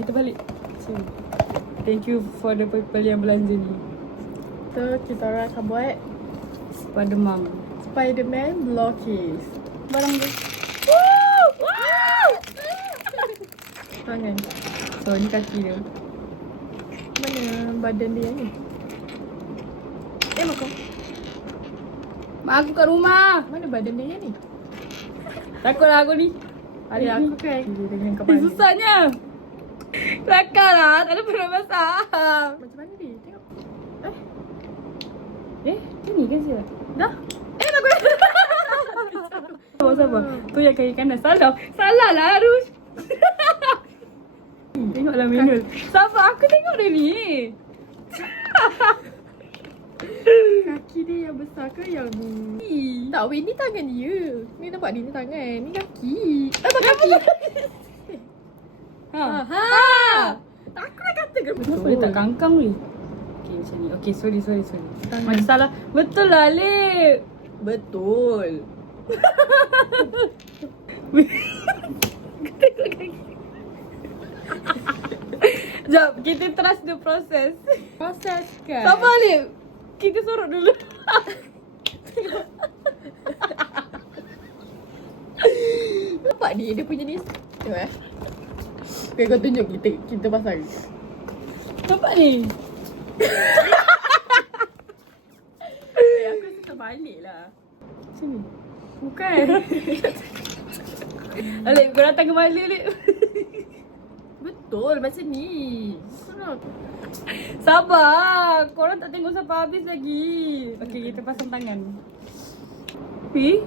kita balik. Sini. Thank you for the people yang belanja ni. So kita orang akan buat Spiderman blockcase. Barang dia. Tangan. So ni kaki dia. Mana badan dia ni? Mak Mak aku kat rumah. mana badan dia ni? Takutlah aku ni. Hari aku kan dengan kepala. Susahnya. Kelakar lah. Tak ada pernah masak. Macam mana dia? Tengok. Ini kan siapa? Dah. Sabar. Tu yang kaki kanan. Salah lah Arush. Tengoklah manual. Sabar, aku tengok dia ni. Kaki dia yang besar ke yang ni? Tak, weh, ni tangan dia. Ni nampak ni tangan. Ni kaki. Kaki. Ha. Aku dah kata ke Kenapa dia tak kangkang ni? Okay macam ni. Okay sorry. Tangan. Macam salah. Betul lah Lip. Betul. Tengok kaki. Sekejap, kita trust the process. Proses kan? Sabar Lip. Kita sorok dulu. Nampak ni, dia punya ni. Tengok Okay, kau tunjuk kita pasang. Nampak ni? Aku rasa terbalik lah. Sini. Bukan. Alip, kau datang ke mana Lip? Betul, macam ni. Sabar. Korang tak tengok sampai habis lagi. Okay, kita pasang tangan. Pi?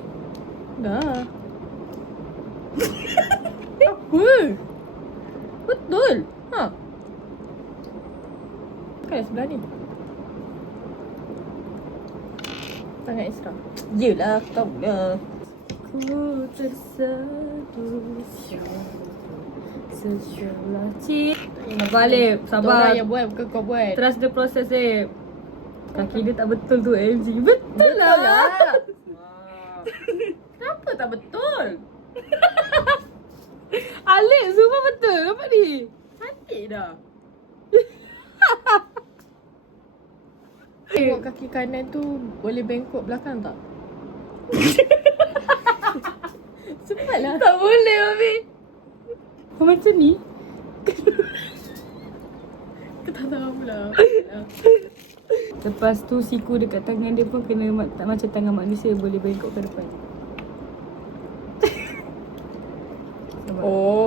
Dah. Apa? Betul. Ha. Kan sebelah ni. Tangan Isra. Yelah, kau lah. Ku terseduh sesulah Sabar Lip, sabar. Orang yang buat, bukan kau buat. Trust the process Lip. Kaki dia tak betul tu MG. Betul lah. Kenapa tak betul? Alip, semua betul. Nampak ni? Cantik dah. Tengok kaki kanan tu boleh bengkok belakang tak? Cepatlah. Tak boleh Mami. Kau macam ni? Kau tak tahu pula. Lepas tu siku dekat tangan dia pun kena tak macam tangan manusia boleh bengkok ke depan. Sabar. Oh.